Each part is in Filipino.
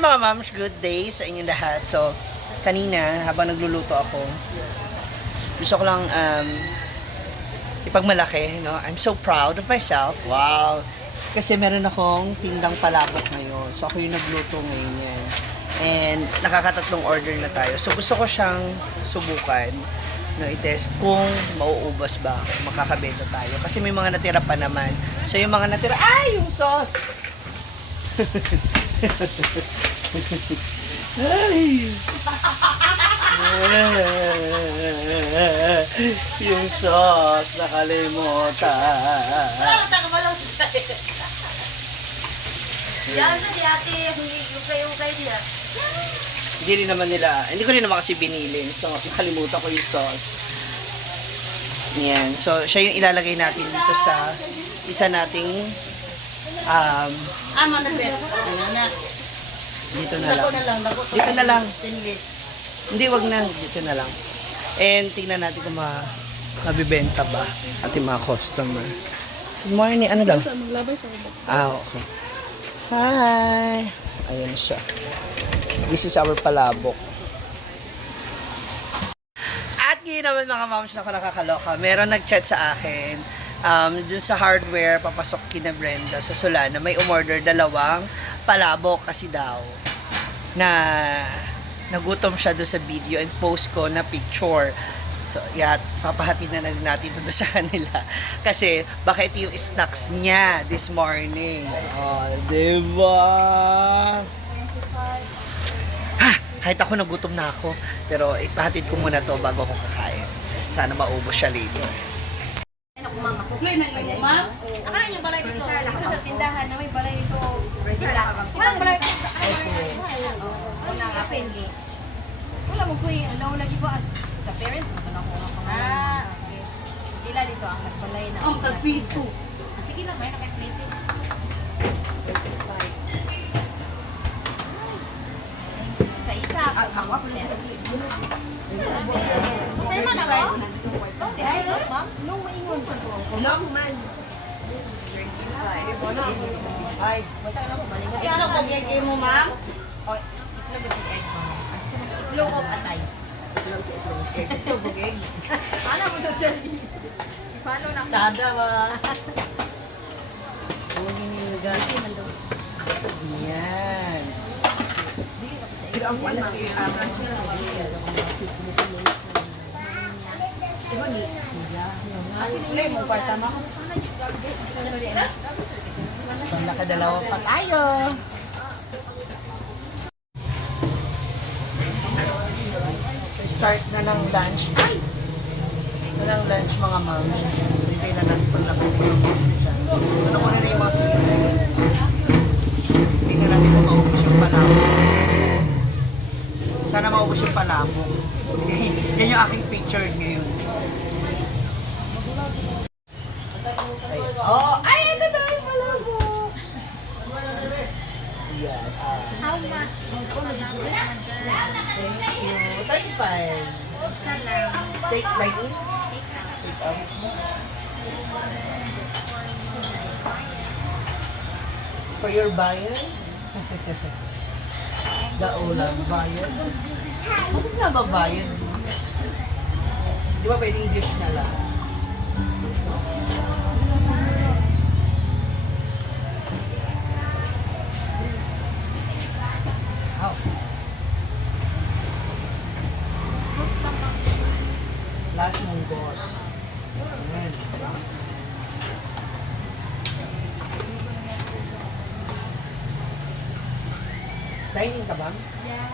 Hi mga moms, good day sa inyong lahat. So, kanina habang nagluluto ako, gusto ko lang ipagmalaki, no? I'm so proud of myself. Wow! Kasi meron akong tindang palabok ngayon. So, ako yung nagluto ngayon yan. And nakakatatlong order na tayo. So, gusto ko siyang subukan, no, i-test kung mauubos ba, makakabenta tayo. Kasi may mga natira pa naman. So, yung mga natira, ay! Yung sauce! Ay! Yung sauce, nakalimutan. Yan na di ate, hukay-hukay niya. Hindi rin naman nila, hindi ko rin naman kasi binilin. So, nakalimutan ko yung sauce. Yan. So, siya yung ilalagay natin dito sa isa nating Ama na bet. Ano na? dito na lang. Dito na lang. Hindi, wag na. Dito na lang. And tingnan natin kung mabibenta ba ating mga customer. Good morning. Ano daw? Okay. Hi! Ayan siya. This is our palabok. At ngayon naman mga moms na ako nakakaloka. Meron nag-chat sa akin. Dun sa hardware, papasok kina Brenda sa Solana. May umorder 2 palabok kasi daw na nagutom siya doon sa video and post ko na picture. So, papahatid na natin ito sa kanila. Kasi, baka ito yung snacks niya this morning. Oh, diba? Ha! Kahit ako nagutom na ako. Pero, ipahatid ko muna to bago ako kakain. Sana maubos siya later. Kuklay na yung ma'am. Akala niyo balay dito. Dito sa tindahan na may balay dito. Walang balay dito. Wala nga pengi. Wala mo kuy. Ano lagi ba? Sa parents mo to na ko. Okay. Sila dito ang nagbalay na. Ang tagpiso. Sige lang, may naka-plate. Isa-isa. Ako ako niya. Tayo man ako? Hindi, ay, ma'am. Nung maingon ko. Nung man. Ay, Itlog ang egg mo, ma'am? O, itlog ang egg mo. Itlog ang atay. itlog bugig. Paano mo ito siya? Paano na? Sada ba? Yan. Pero ang wala nakadalawa pa tayo. Start na ng lunch. Ay! Ito ng lunch mga ma'am. Hintay na natin paglabas na yung gusto dyan. So nauna na yung mga sinunay. Tingnan natin kung maubos yung palabok. Sana maubos yung palabok. Yan yung aking feature ngayon. Oh, ay, ito na yung palabok. Yan. How much? Thank you. 35. Take like it. Take out. For your buyer? Daulang bayad. Bakit nga ba bayad? Di ba pwedeng English na lang? How? Last mong boss. Ayan. Dining ka ba? Yes.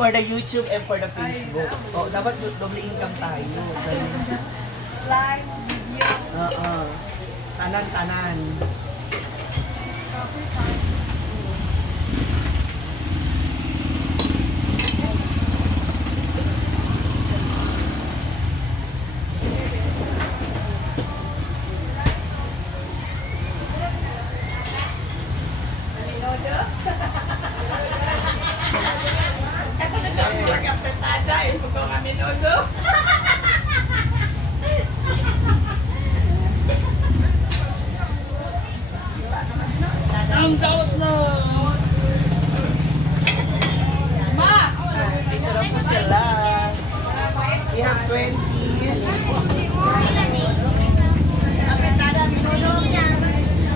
For the YouTube and for the Facebook. Oh, dapat double income tayo. Live video. Oo. Tanan-tanan. Dito na po sila. We have 20.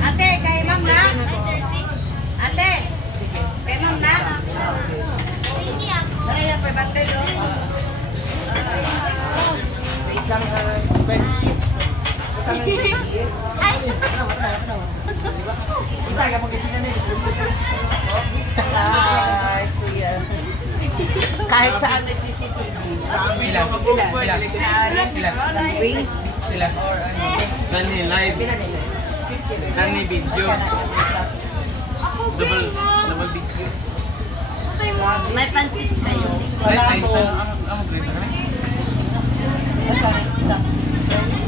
Ate, kay ma'am na? Ate, kay ma'am na? Kaya pa bante do. Wait lang, 20. Hi, kuya. Kahit saan may CCTV. Ilan? Wings. Ilan? Kani live. Kani video. Double video. May pansit kayo. Wala Ay, po. ang grade na.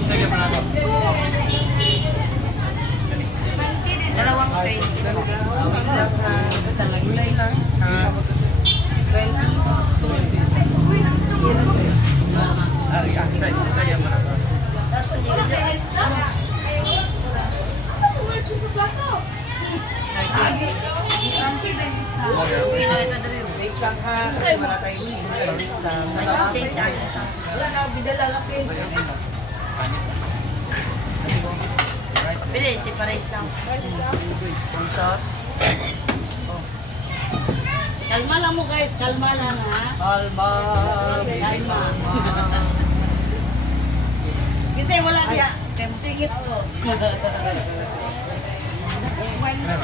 Sige pa na ako. Dalawang tray. Saya mo na. Wait lang ha, kasi wala tayong wait lang. Change Pili, separate lang. Yung sauce. Kalma lang mo guys, kalma lang ha. Alma. Kalma. Kasi wala diya. Singit ko.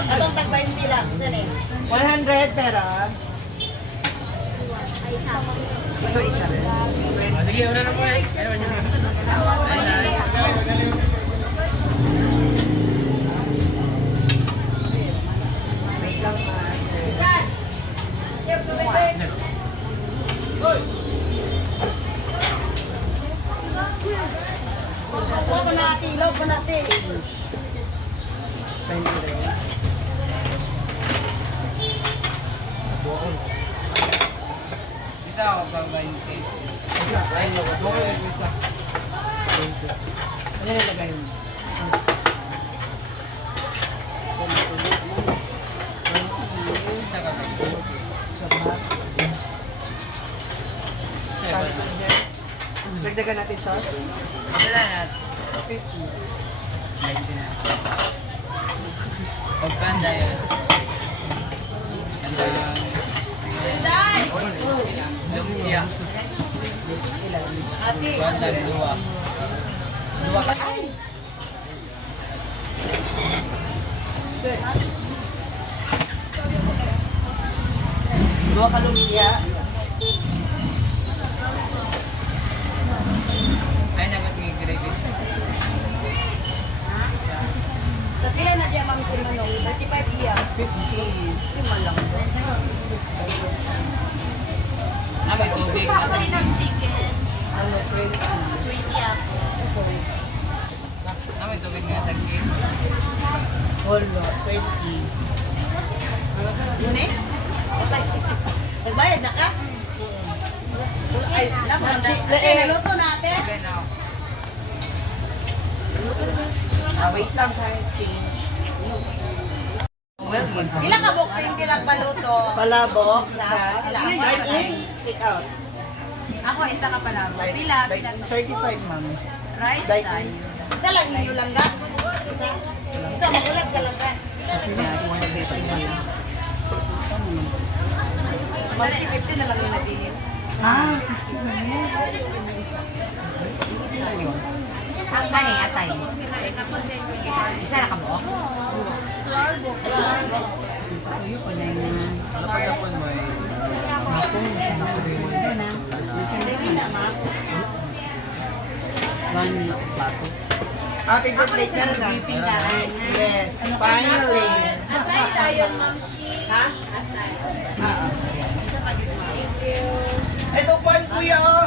Atong tag 20 lang. Saan eh? 100 pera. Ito isa rin. Sige, una na po eh. Wait lang ha. Huwag ko natin, love ko natin. 20 rin. Isa o ba 20? Ay, no. Isa. Ano nilagay mo? Isa ka ba? Sa mat. Dagdagan natin sauce. Wala na. 50. Pagkanda yan. Lumpia. Pagkanda rin dua. Dua ka. Ay! Dua ka lumpia. Ay, dapat may gravy. Kaya na diya mami ko manong, 35 iya. 50. Lima lang. Ah, may tubig. Ano, 20. Ah, may tubig nga tagkis. Wala, 20. Yun eh? Nagbayad na ka? Ay, laman na. Ate, naluto na ate. Okay na. Wait lang tayo, change. Well, good. Ilang kabok yung pinagbaluto? Palabok, isa. Sila. Dine in, take out. Ako, isa ka pala. Pila, pila. 35, ma'am. Rice Dine tayo. in. Isa lang ninyo lang ga? Isa? Ikaw, magulat ka lang ga? Mag-50 na lang yung nagiging. Ah, Ang kani, atay. Isa na ka mo? Napagapon mo eh. Happy birthday na rin Yes, finally. Atay tayo, Ma'am Shi. Ha? Ito pan kuya oh.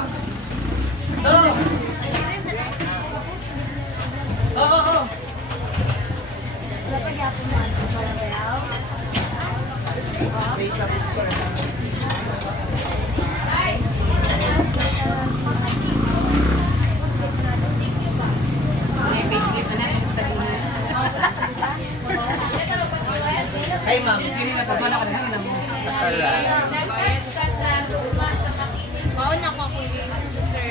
Oh. Oo. Wait lang, sorry. May biscuit na natin sa tabi. Ay, ma'am. Hindi na pagkala ka na lang mo. Sa karan. Mauna ko ako sir.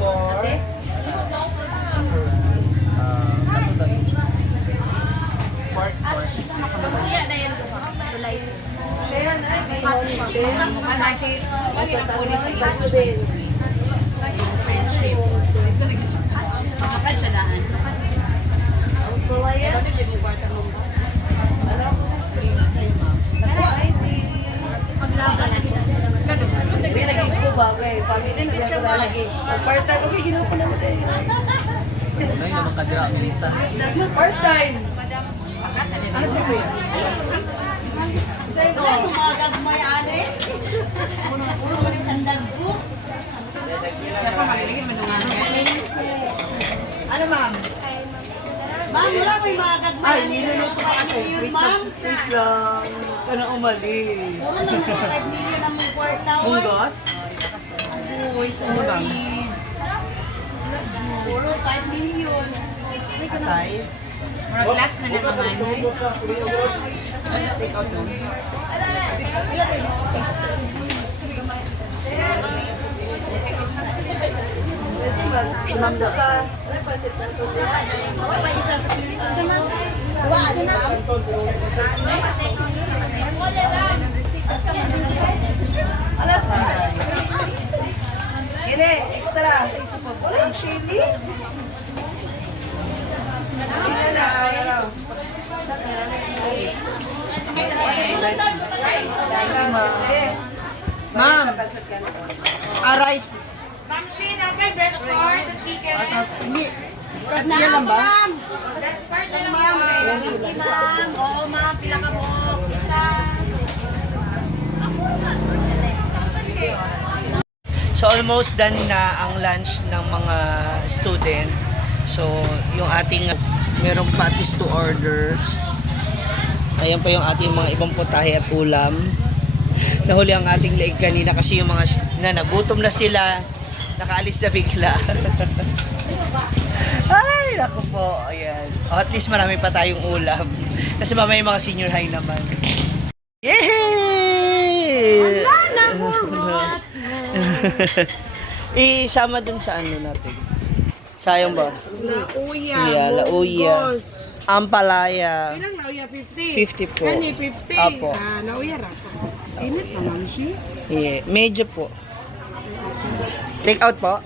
For... Ano daw yun? Pork. Iya na yan duha. Tulay. Friendship. Dito nag-check na. Makakad siya daan. Paglaban na. Hindi lagi ko bagay. Family na ko lagi. Part-time. Okay, ginawa ko na mo tayo. Nay naman kadira minsan. Part-time. Dapat maliligyan mo nung Ano, ma'am? Ma'am, wala may mga gagmay. Ay, niluluto ka kasi. Wait lang. Wait lang. Ka na umalis. Wala nang 5 million ang mong kwarta. Munggos? Ano, ma'am? Puro 5 million. Atay? Mura glass na naman. Take out lang. Ma'am na ka. Wala pa sa tato. Wala pa isa sa Pilipinas. Wala na. Alas na. Kine, extra. Wala yung chili. Hindi na. Ma'am, rice. Ma'am Sheena, may breast part sa chicken. Hindi. Yan lang ba? Breast part na lang ma'am. Oo, ma'am. Pila ka mo. Isa. So almost done na ang lunch ng mga student. So yung ating merong patis to order. Ayan pa yung ating mga ibang putahe at ulam. Nahuli ang ating leeg kanina kasi yung mga nagutom na sila, nakaalis na bigla. Ay, naku po. Ayan. O, at least marami pa tayong ulam. Kasi mamaya yung mga senior high naman. Yay! Isama dun sa ano natin. Sayang ba? Lauya. Yeah, lauya. Ampalaya. Ilang lauya? 50? 50 po. Kani 50? Apo. Ah, lauya ra po. Init na ma'am siya. Yeah, medyo po. Take out po.